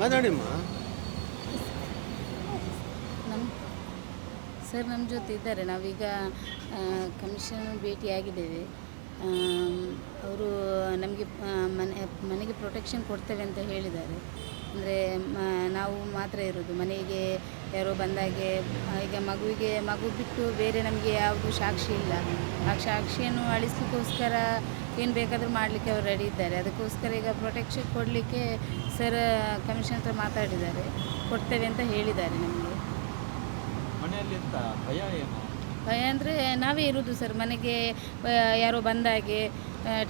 ಮಾತಾಡಿಮ್ಮ ನಮ್ಮ ಸರ್ ನಮ್ಮ ಜೊತೆ ಇದ್ದಾರೆ. ನಾವೀಗ ಕಮಿಷನ್ ಭೇಟಿಯಾಗಿದ್ದೇವೆ. ಅವರು ನಮಗೆ ಮನೆ, ಮನೆಗೆ ಪ್ರೊಟೆಕ್ಷನ್ ಕೊಡ್ತೇವೆ ಅಂತ ಹೇಳಿದ್ದಾರೆ. ಅಂದರೆ ನಾವು ಮಾತ್ರ ಇರೋದು. ಮನೆಗೆ ಯಾರೋ ಬಂದಾಗೆ ಈಗ ಮಗುವಿಗೆ, ಮಗು ಬಿಟ್ಟು ಬೇರೆ ನಮಗೆ ಯಾವುದು ಸಾಕ್ಷಿ ಇಲ್ಲ. ಆ ಸಾಕ್ಷಿಯನ್ನು ಅಳಿಸ್ಲಿಕ್ಕೋಸ್ಕರ ಏನು ಬೇಕಾದರೂ ಮಾಡಲಿಕ್ಕೆ ಅವರು ರೆಡಿ ಇದ್ದಾರೆ. ಅದಕ್ಕೋಸ್ಕರ ಈಗ ಪ್ರೊಟೆಕ್ಷನ್ ಕೊಡಲಿಕ್ಕೆ ಸರ್ ಕಮಿಷನ್ ಹತ್ರ ಮಾತಾಡಿದ್ದಾರೆ. ಕೊಡ್ತೇವೆ ಅಂತ ಹೇಳಿದ್ದಾರೆ ನಮಗೆ. ಮನೆಯಲ್ಲಿ ಭಯ ಏನು? ಭಯ ಅಂದರೆ ನಾವೇ ಇರೋದು ಸರ್ ಮನೆಗೆ ಯಾರೋ ಬಂದಾಗೆ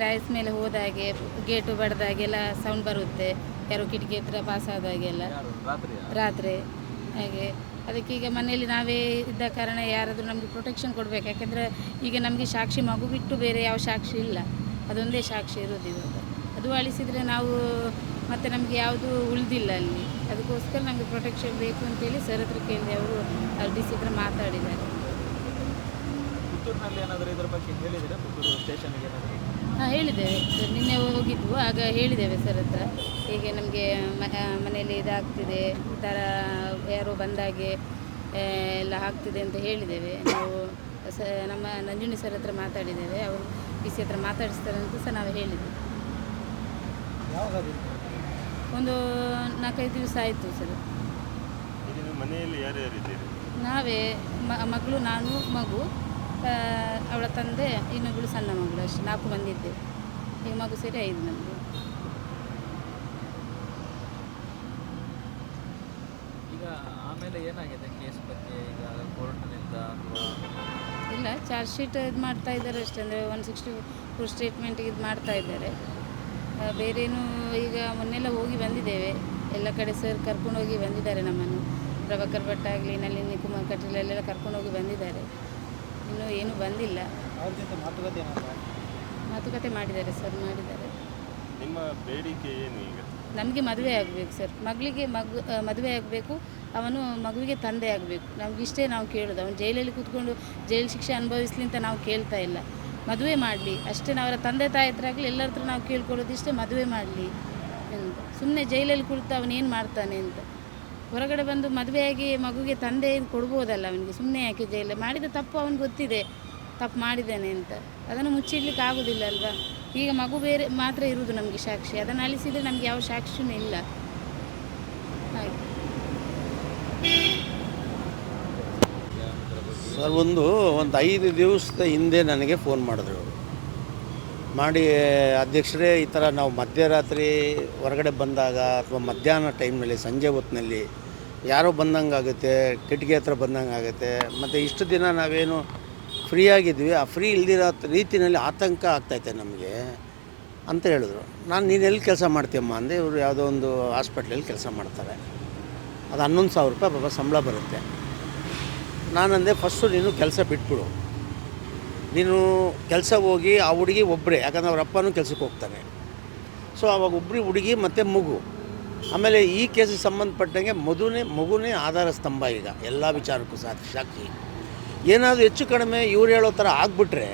ಟೈಲ್ಸ್ ಮೇಲೆ ಹೋದಾಗೆ ಗೇಟು ಬಡ್ದಾಗೆಲ್ಲ ಸೌಂಡ್ ಬರುತ್ತೆ. ಯಾರೋ ಕಿಟಕಿ ಹತ್ರ ಪಾಸ್ ಆದಾಗೆಲ್ಲ ರಾತ್ರಿ. ಹಾಗೆ. ಅದಕ್ಕೆ ಈಗ ಮನೆಯಲ್ಲಿ ನಾವೇ ಇದ್ದ ಕಾರಣ ಯಾರಾದರೂ ನಮಗೆ ಪ್ರೊಟೆಕ್ಷನ್ ಕೊಡಬೇಕು. ಯಾಕೆಂದರೆ ಈಗ ನಮಗೆ ಸಾಕ್ಷಿ ಮಗು ಬಿಟ್ಟು ಬೇರೆ ಯಾವ ಸಾಕ್ಷಿ ಇಲ್ಲ. ಅದೊಂದೇ ಸಾಕ್ಷಿ ಇರೋದು ಇವಾಗ. ಅದು ಅಳಿಸಿದರೆ ನಾವು ಮತ್ತು ನಮಗೆ ಯಾವುದು ಉಳಿದಿಲ್ಲ ಅಲ್ಲಿ. ಅದಕ್ಕೋಸ್ಕರ ನಮಗೆ ಪ್ರೊಟೆಕ್ಷನ್ ಬೇಕು ಅಂತೇಳಿ ಸರ್ ಹತ್ರ ಕೇಳಿ ಅವರು ಡಿ ಸಿ ಹತ್ರ ಮಾತಾಡಿದ್ದಾರೆ. ಹಾಂ ಹೇಳಿದ್ದೇವೆ. ಸರ್ ನಿನ್ನೆ ಹೋಗಿದ್ವು ಆಗ ಹೇಳಿದ್ದೇವೆ ಸರ್ ಹತ್ರ. ಹೀಗೆ ನಮಗೆ ಮನೆಯಲ್ಲಿ ಇದಾಗ್ತಿದೆ ಈ ಥರ ಯಾರೋ ಬಂದಾಗೆ ಎಲ್ಲ ಆಗ್ತಿದೆ ಅಂತ ಹೇಳಿದ್ದೇವೆ. ನಾವು ಸ ನಮ್ಮ ನಂಜುಣಿ ಸರ್ ಹತ್ರ ಮಾತಾಡಿದ್ದೇವೆ. ಅವರು ಡಿ ಸಿ ಹತ್ರ ಮಾತಾಡಿಸ್ತಾರೆ ಅಂತ ಸಹ ನಾವು ಹೇಳಿದ್ವಿ. ಒಂದು ನಾಲ್ಕೈದು ದಿವಸ ಆಯಿತು ಸರ್. ಮನೆಯಲ್ಲಿ ನಾವೇ ಮಗಳು ನಾನು ಮಗು ಅವಳ ತಂದೆ ಇನ್ನೊಬ್ಬಳು ಸಣ್ಣ ಮಗಳು ಅಷ್ಟೇ ನಾಲ್ಕು ಮಂದಿ ಈ ಈಗ ಮಗು ಸೇರಿ ಐದು ನಮಗೆ ಈಗ ಆಮೇಲೆ ಏನಾಗಿದೆ ಕೇಸ್ ಬಗ್ಗೆ? ಈಗ ಚಾರ್ಜ್ ಶೀಟ್ ಇದು ಮಾಡ್ತಾ ಇದ್ದಾರೆ ಅಷ್ಟೇ ಅಂದರೆ ಒನ್ ಸಿಕ್ಸ್ಟಿ ಫೋರ್ ಸ್ಟೇಟ್ಮೆಂಟಿಗೆ ಇದು ಮಾಡ್ತಾ ಇದ್ದಾರೆ. ಬೇರೇನು ಈಗ ಮೊನ್ನೆಲ್ಲ ಹೋಗಿ ಬಂದಿದ್ದೇವೆ. ಎಲ್ಲ ಕಡೆ ಸರ್ ಕರ್ಕೊಂಡು ಹೋಗಿ ಬಂದಿದ್ದಾರೆ ನಮ್ಮನ್ನು. ಪ್ರಭಾಕರ್ ಭಟ್ ಆಗಲಿ ನಳಿನಿ ಕುಮಾರ್ ಕಟೀಲ್ ಅಲ್ಲೆಲ್ಲ ಕರ್ಕೊಂಡು ಹೋಗಿ ಬಂದಿದ್ದಾರೆ. ಇನ್ನೂ ಏನೂ ಬಂದಿಲ್ಲ. ಅವ್ರ ಜೊತೆ ಮಾತುಕತೆ ಮಾತುಕತೆ ಮಾಡಿದ್ದಾರೆ ಸರ್ ಮಾಡಿದ್ದಾರೆ. ನಿಮ್ಮ ಬೇಡಿಕೆ ಏನು ಈಗ? ನಮಗೆ ಮದುವೆ ಆಗಬೇಕು ಸರ್ ಮಗಳಿಗೆ ಮಗು ಮದುವೆ ಆಗಬೇಕು. ಅವನು ಮಗುವಿಗೆ ತಂದೆ ಆಗಬೇಕು. ನಮಗಿಷ್ಟೇ ನಾವು ಕೇಳೋದು. ಅವನು ಜೈಲಲ್ಲಿ ಕೂತ್ಕೊಂಡು ಜೈಲು ಶಿಕ್ಷೆ ಅನುಭವಿಸ್ಲಿ ಅಂತ ನಾವು ಕೇಳ್ತಾ ಇಲ್ಲ. ಮದುವೆ ಮಾಡಲಿ. ಅಷ್ಟೇ ಅವರ ತಂದೆ ತಾಯಿ ಹತ್ರ ಆಗಲಿ ಎಲ್ಲರ ಹತ್ರ ನಾವು ಕೇಳ್ಕೊಳ್ಳೋದು ಇಷ್ಟೇ ಮದುವೆ ಮಾಡಲಿ ಅಂತ ಸುಮ್ಮನೆ ಜೈಲಲ್ಲಿ ಕುಳಿತು ಅವನೇನು ಮಾಡ್ತಾನೆ ಅಂತ. ಹೊರಗಡೆ ಬಂದು ಮದುವೆಯಾಗಿ ಮಗುಗೆ ತಂದೆ ಕೊಡ್ಬೋದಲ್ಲ ಅವನಿಗೆ? ಸುಮ್ಮನೆ ಯಾಕೆ ಜೈಲ ಮಾಡಿದ ತಪ್ಪು ಅವನಿಗೆ ಗೊತ್ತಿದೆ. ತಪ್ಪು ಮಾಡಿದ್ದಾನೆ ಅಂತ. ಅದನ್ನು ಮುಚ್ಚಿಡ್ಲಿಕ್ಕೆ ಆಗೋದಿಲ್ಲ ಅಲ್ವಾ? ಈಗ ಮಗು ಬೇರೆ ಮಾತ್ರ ಇರುವುದು ನಮಗೆ ಸಾಕ್ಷಿ. ಅದನ್ನು ಅಳಿಸಿದರೆ ನಮಗೆ ಯಾವ ಸಾಕ್ಷಿನೂ ಇಲ್ಲ ಹಾಗೆ ಸರ್ ಒಂದು ಒಂದು ಐದು ದಿವಸದ ಹಿಂದೆ ನನಗೆ ಫೋನ್ ಮಾಡಿದ್ರು ಮಾಡಿ, ಅಧ್ಯಕ್ಷರೇ, ಈ ಥರ ನಾವು ಮಧ್ಯರಾತ್ರಿ ಹೊರಗಡೆ ಬಂದಾಗ ಅಥವಾ ಮಧ್ಯಾಹ್ನ ಟೈಮ್ನಲ್ಲಿ, ಸಂಜೆ ಹೊತ್ತಿನಲ್ಲಿ ಯಾರೋ ಬಂದಂಗೆ ಆಗುತ್ತೆ ಕಿಟಕಿ ಹತ್ರ ಬಂದಂಗೆ ಆಗುತ್ತೆ ಮತ್ತು ಇಷ್ಟು ದಿನ ನಾವೇನು ಫ್ರೀ ಆಗಿದ್ವಿ ಆ ಫ್ರೀ ಇಲ್ದಿರೋ ರೀತಿಯಲ್ಲಿ ಆತಂಕ ಆಗ್ತೈತೆ ನಮಗೆ, ಅಂತ ಹೇಳಿದ್ರು. ನಾನು, ನೀನು ಎಲ್ಲಿ ಕೆಲಸ ಮಾಡ್ತೀಯಮ್ಮ? ಅಂದೆ. ಇವರು ಯಾವುದೋ ಒಂದು ಹಾಸ್ಪಿಟ್ಲಲ್ಲಿ ಕೆಲಸ ಮಾಡ್ತಾರೆ. ಅದು ಹನ್ನೊಂದು ಸಾವಿರ ರೂಪಾಯಿ ಪಾಪ ಸಂಬಳ ಬರುತ್ತೆ. ನಾನಂದೆ ಫಸ್ಟು ನೀನು ಕೆಲಸ ಬಿಟ್ಬಿಡು. ನೀನು ಕೆಲಸ ಹೋಗಿ ಆ ಹುಡುಗಿ ಒಬ್ಬರೇ ಯಾಕಂದ್ರೆ ಅವ್ರ ಅಪ್ಪನೂ ಕೆಲಸಕ್ಕೆ ಹೋಗ್ತಾನೆ. ಸೊ ಅವಾಗ ಒಬ್ಬರಿ ಹುಡುಗಿ ಮತ್ತು ಮಗು. ಆಮೇಲೆ ಈ ಕೇಸಿಗೆ ಸಂಬಂಧಪಟ್ಟಂಗೆ ಮಧುನೇ ಮಗುನೇ ಆಧಾರ ಸ್ತಂಭ ಈಗ. ಎಲ್ಲ ವಿಚಾರಕ್ಕೂ ಸಾ, ಸಾಕ್ಷಿ. ಏನಾದರೂ ಹೆಚ್ಚು ಕಡಿಮೆ ಇವ್ರು ಹೇಳೋ ಥರ ಆಗಿಬಿಟ್ರೆ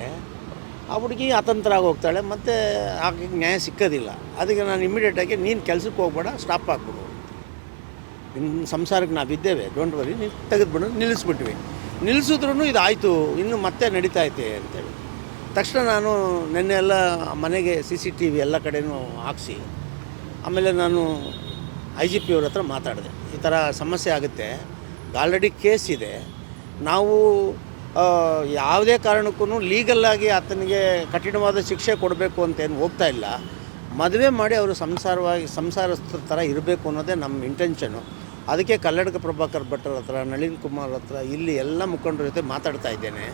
ಆ ಹುಡುಗಿ ಅತಂತ್ರ ಆಗೋಗ್ತಾಳೆ ಮತ್ತು ಆಕೆಗೆ ನ್ಯಾಯ ಸಿಕ್ಕೋದಿಲ್ಲ. ಅದಕ್ಕೆ ನಾನು ಇಮಿಡಿಯೇಟಾಗಿ ನೀನು ಕೆಲಸಕ್ಕೆ ಹೋಗ್ಬೇಡ ಸ್ಟಾಪ್ ಹಾಕ್ಬಿಡು ನಿಮ್ಮ ಸಂಸಾರಕ್ಕೆ ನಾವು ಇದ್ದೇವೆ ಡೋಂಟ್ ವರಿ ನೀವು ತೆಗೆದುಬಿಡು, ನಿಲ್ಲಿಸ್ಬಿಟ್ವಿ. ನಿಲ್ಲಿಸಿದ್ರೂ ಇದು ಆಯಿತು ಇನ್ನು ಮತ್ತೆ ನಡೀತಾ ಐತೆ ಅಂತೇಳಿ. ತಕ್ಷಣ ನಾನು ನಿನ್ನೆ ಎಲ್ಲ ಮನೆಗೆ ಸಿ ಸಿ ಟಿ ವಿ ಎಲ್ಲ ಕಡೆಯೂ ಹಾಕ್ಸಿ, ಆಮೇಲೆ ನಾನು ಐ ಜಿ ಪಿ ಅವ್ರ ಹತ್ರ ಮಾತಾಡಿದೆ. ಈ ಥರ ಸಮಸ್ಯೆ ಆಗುತ್ತೆ. ಆಲ್ರೆಡಿ ಕೇಸ್ ಇದೆ. ನಾವು ಯಾವುದೇ ಕಾರಣಕ್ಕೂ ಲೀಗಲ್ಲಾಗಿ ಆತನಿಗೆ ಕಠಿಣವಾದ ಶಿಕ್ಷೆ ಕೊಡಬೇಕು ಅಂತೇನು ಹೋಗ್ತಾ ಇಲ್ಲ. ಮದುವೆ ಮಾಡಿ ಅವರು ಸಂಸಾರವಾಗಿ ಸಂಸಾರಸ್ಥರ ಥರ ಇರಬೇಕು ಅನ್ನೋದೇ ನಮ್ಮ ಇಂಟೆನ್ಷನು ಅದಕ್ಕೆ ಕಲ್ಲಡಕ ಪ್ರಭಾಕರ್ ಭಟ್ರ ಹತ್ರ, ನಳಿನ್ ಕುಮಾರ್ ಹತ್ರ ಇಲ್ಲಿ ಎಲ್ಲ ಮುಖಂಡರ ಜೊತೆ ಮಾತಾಡ್ತಾ ಇದ್ದೇನೆ.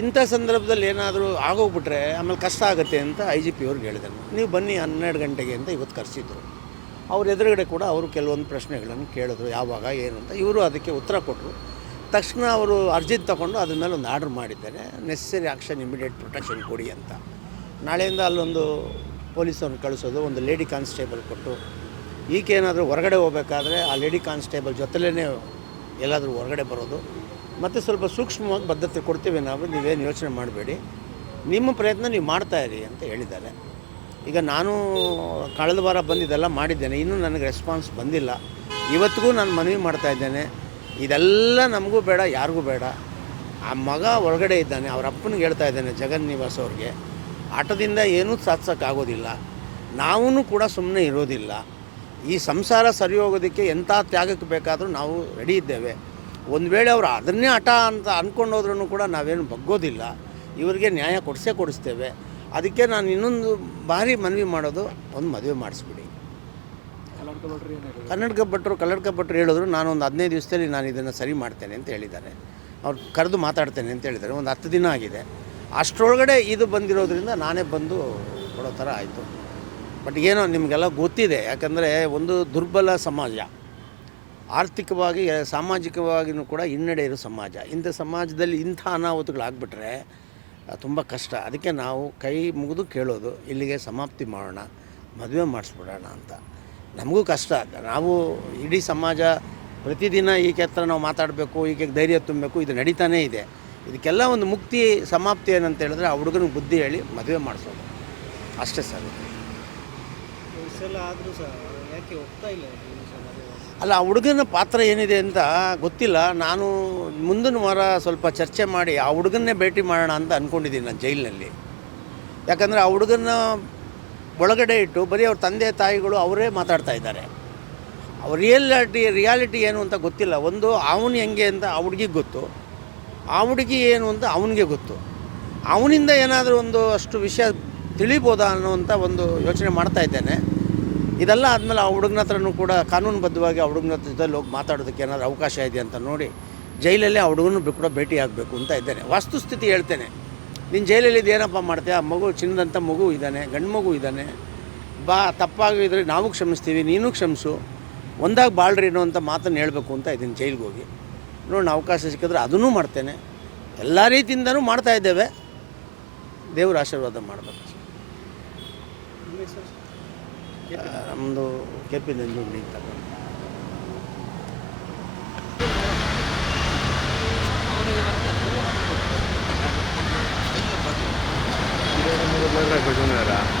ಇಂಥ ಸಂದರ್ಭದಲ್ಲಿ ಏನಾದರೂ ಆಗೋಗ್ಬಿಟ್ರೆ ಆಮೇಲೆ ಕಷ್ಟ ಆಗುತ್ತೆ ಅಂತ ಐ ಜಿ ಪಿ ಅವ್ರಿಗೆ ಹೇಳಿದೆ ನೀವು ಬನ್ನಿ ಹನ್ನೆರಡು ಗಂಟೆಗೆ ಅಂತ ಇವತ್ತು ಕರೆಸಿದ್ರು. ಅವ್ರ ಎದುರುಗಡೆ ಕೂಡ ಅವರು ಕೆಲವೊಂದು ಪ್ರಶ್ನೆಗಳನ್ನು ಕೇಳಿದ್ರು, ಯಾವಾಗ, ಏನು ಅಂತ. ಇವರು ಅದಕ್ಕೆ ಉತ್ತರ ಕೊಟ್ಟರು. ತಕ್ಷಣ ಅವರು ಅರ್ಜಿ ತಗೊಂಡು ಅದ್ರ ಮೇಲೆ ಒಂದು ಆರ್ಡ್ರ್ ಮಾಡಿದ್ದಾರೆ. ನೆಸೆಸರಿ ಆಕ್ಷನ್ ಇಮಿಡಿಯೇಟ್ ಪ್ರೊಟೆಕ್ಷನ್ ಕೊಡಿ ಅಂತ. ನಾಳೆಯಿಂದ ಅಲ್ಲೊಂದು ಪೊಲೀಸವ್ರನ್ನ ಕಳಿಸೋದು, ಒಂದು ಲೇಡಿ ಕಾನ್ಸ್ಟೇಬಲ್ ಕೊಟ್ಟು ಈಕೆ ಏನಾದರೂ ಹೊರಗಡೆ ಹೋಗಬೇಕಾದ್ರೆ ಆ ಲೇಡಿ ಕಾನ್ಸ್ಟೇಬಲ್ ಜೊತೆಲೇ ಎಲ್ಲಾದರೂ ಹೊರಗಡೆ ಬರೋದು. ಮತ್ತು ಸ್ವಲ್ಪ ಸೂಕ್ಷ್ಮವಾಗಿ ಬದ್ಧತೆ ಕೊಡ್ತೀವಿ ನಾವು, ನೀವೇನು ಯೋಚನೆ ಮಾಡಬೇಡಿ. ನಿಮ್ಮ ಪ್ರಯತ್ನ ನೀವು ಮಾಡ್ತಾ ಇರಿ ಅಂತ ಹೇಳಿದ್ದಾರೆ. ಈಗ ನಾನು ಕಳೆದ ವಾರ ಬಂದಿದ್ದೆಲ್ಲ ಮಾಡಿದ್ದೇನೆ. ಇನ್ನೂ ನನಗೆ ರೆಸ್ಪಾನ್ಸ್ ಬಂದಿಲ್ಲ. ಇವತ್ತಿಗೂ ನಾನು ಮನವಿ ಮಾಡ್ತಾ ಇದ್ದೇನೆ. ಇದೆಲ್ಲ ನಮಗೂ ಬೇಡ, ಯಾರಿಗೂ ಬೇಡ. ಆ ಮಗ ಒಳಗಡೆ ಇದ್ದಾನೆ, ಅವ್ರ ಅಪ್ಪನಿಗೆ ಹೇಳ್ತಾ ಇದ್ದಾನೆ ಜಗನ್ ನಿವಾಸ್ ಅವ್ರಿಗೆ. ಆಟದಿಂದ ಏನೂ ಸಾಧಿಸೋಕ್ಕಾಗೋದಿಲ್ಲ. ನಾವೂ ಕೂಡ ಸುಮ್ಮನೆ ಇರೋದಿಲ್ಲ. ಈ ಸಂಸಾರ ಸರಿ ಹೋಗೋದಕ್ಕೆ ಎಂಥ ತ್ಯಾಗಕ್ಕೆ ಬೇಕಾದರೂ ನಾವು ರೆಡಿ ಇದ್ದೇವೆ. ಒಂದು ವೇಳೆ ಅವರು ಅದನ್ನೇ ಹಠ ಅಂತ ಅಂದ್ಕೊಂಡೋದ್ರೂ ಕೂಡ ನಾವೇನು ಬಗ್ಗೋದಿಲ್ಲ. ಇವರಿಗೆ ನ್ಯಾಯ ಕೊಡಿಸೇ ಕೊಡಿಸ್ತೇವೆ. ಅದಕ್ಕೆ ನಾನು ಇನ್ನೊಂದು ಬಾರಿ ಮನವಿ ಮಾಡೋದು ಒಂದು ಮದುವೆ ಮಾಡಿಸ್ಬಿಡಿ. ಕನ್ನಡಕ ಭಟ್ರು ಕನ್ನಡಕ ಭಟ್ರು ಹೇಳಿದ್ರು ನಾನು ಒಂದು ಹದಿನೈದು ದಿವಸದಲ್ಲಿ ನಾನು ಇದನ್ನು ಸರಿ ಮಾಡ್ತೇನೆ ಅಂತ ಹೇಳಿದ್ದಾರೆ. ಅವ್ರು ಕರೆದು ಮಾತಾಡ್ತೇನೆ ಅಂತ ಹೇಳಿದ್ದಾರೆ. ಒಂದು ಹತ್ತು ದಿನ ಆಗಿದೆ. ಅಷ್ಟರೊಳಗಡೆ ಇದು ಬಂದಿರೋದ್ರಿಂದ ನಾನೇ ಬಂದು ಕೊಡೋ ಥರ ಆಯಿತು. ಬಟ್ ಏನೋ ನಿಮಗೆಲ್ಲ ಗೊತ್ತಿದೆ, ಯಾಕಂದರೆ ಒಂದು ದುರ್ಬಲ ಸಮಾಜ, ಆರ್ಥಿಕವಾಗಿ ಸಾಮಾಜಿಕವಾಗಿಯೂ ಕೂಡ ಹಿನ್ನಡೆ ಇರೋ ಸಮಾಜ. ಇಂಥ ಸಮಾಜದಲ್ಲಿ ಇಂಥ ಅನಾಹುತಗಳಾಗ್ಬಿಟ್ರೆ ತುಂಬ ಕಷ್ಟ. ಅದಕ್ಕೆ ನಾವು ಕೈ ಮುಗಿದು ಕೇಳೋದು, ಇಲ್ಲಿಗೆ ಸಮಾಪ್ತಿ ಮಾಡೋಣ, ಮದುವೆ ಮಾಡಿಸ್ಬಿಡೋಣ ಅಂತ. ನಮಗೂ ಕಷ್ಟ. ನಾವು ಇಡೀ ಸಮಾಜ ಪ್ರತಿದಿನ ಈಕೆ ಹತ್ರ ನಾವು ಮಾತಾಡಬೇಕು, ಈಕೆಗೆ ಧೈರ್ಯ ತುಂಬಬೇಕು, ಇದು ನಡೀತಾನೇ ಇದೆ. ಇದಕ್ಕೆಲ್ಲ ಒಂದು ಮುಕ್ತಿ ಸಮಾಪ್ತಿ ಏನಂತ ಹೇಳಿದ್ರೆ ಆ ಹುಡುಗನ ಬುದ್ಧಿ ಹೇಳಿ ಮದುವೆ ಮಾಡಿಸೋದು. ಅಷ್ಟೇ ಸರ್? ಅಲ್ಲ ಆ ಹುಡುಗನ ಪಾತ್ರ ಏನಿದೆ ಅಂತ ಗೊತ್ತಿಲ್ಲ. ನಾನು ಮುಂದಿನ ವಾರ ಸ್ವಲ್ಪ ಚರ್ಚೆ ಮಾಡಿ ಆ ಹುಡುಗನ್ನೇ ಭೇಟಿ ಮಾಡೋಣ ಅಂತ ಅಂದ್ಕೊಂಡಿದ್ದೀನಿ ನಾನು ಜೈಲಿನಲ್ಲಿ. ಯಾಕಂದರೆ ಆ ಹುಡುಗನ ಒಳಗಡೆ ಇಟ್ಟು ಬರೀ ಅವ್ರ ತಂದೆ ತಾಯಿಗಳು ಅವರೇ ಮಾತಾಡ್ತಾ ಇದ್ದಾರೆ. ಅವ್ರ ರಿಯಾಲಿಟಿ ರಿಯಾಲಿಟಿ ಏನು ಅಂತ ಗೊತ್ತಿಲ್ಲ. ಒಂದು ಅವನು ಹೆಂಗೆ ಅಂತ ಆ ಹುಡುಗಿಗೆ ಗೊತ್ತು. ಆ ಹುಡುಗಿ ಏನು ಅಂತ ಅವನಿಗೆ ಗೊತ್ತು. ಅವನಿಂದ ಏನಾದರೂ ಒಂದು ಅಷ್ಟು ವಿಷಯ ತಿಳಿಬೋದಾ ಅನ್ನುವಂಥ ಒಂದು ಯೋಚನೆ ಮಾಡ್ತಾ ಇದ್ದೇನೆ. ಇದೆಲ್ಲ ಆದಮೇಲೆ ಆ ಹುಡುಗನ ಹತ್ರನೂ ಕೂಡ ಕಾನೂನುಬದ್ಧವಾಗಿ ಆ ಹುಡುಗನ ಜೊತೆಲಿ ಹೋಗಿ ಮಾತಾಡೋದಕ್ಕೆ ಏನಾದರೂ ಅವಕಾಶ ಇದೆ ಅಂತ ನೋಡಿ ಜೈಲಲ್ಲೇ ಆ ಹುಡುಗನ ಕೂಡ ಭೇಟಿ ಆಗಬೇಕು ಅಂತ ಇದ್ದೇನೆ. ವಾಸ್ತುಸ್ಥಿತಿ ಹೇಳ್ತೇನೆ. ನಿನ್ನ ಜೈಲಲ್ಲಿ ಏನಪ್ಪ ಮಾಡ್ತೀಯ? ಆ ಮಗು ಚಿನ್ನದಂಥ ಮಗು ಇದ್ದಾನೆ, ಗಂಡು ಮಗು ಇದ್ದಾನೆ. ಬಾ ತಪ್ಪಾಗಿದ್ರೆ ನಾವು ಕ್ಷಮಿಸ್ತೀವಿ, ನೀನು ಕ್ಷಮಿಸು. ಒಂದಾಗಿ ಬಾಳ್ರಿ ಅನ್ನೋ ಮಾತನ್ನು ಹೇಳಬೇಕು ಅಂತ ಇದ್ದೀನಿ ಜೈಲಿಗೆ ಹೋಗಿ ನೋಡೋಣ ಅವಕಾಶ ಸಿಕ್ಕಿದ್ರೆ ಅದನ್ನೂ ಮಾಡ್ತೇನೆ. ಎಲ್ಲ ರೀತಿಯಿಂದನೂ ಮಾಡ್ತಾ ಇದ್ದೇವೆ. ದೇವ್ರ ಆಶೀರ್ವಾದ ಮಾಡಬೇಕು? ನಮ್ಮದು ಕೆ ಪಿ ನಂಜುಂಡಿ ಅಂತ. ಬರ್ತಾನೆ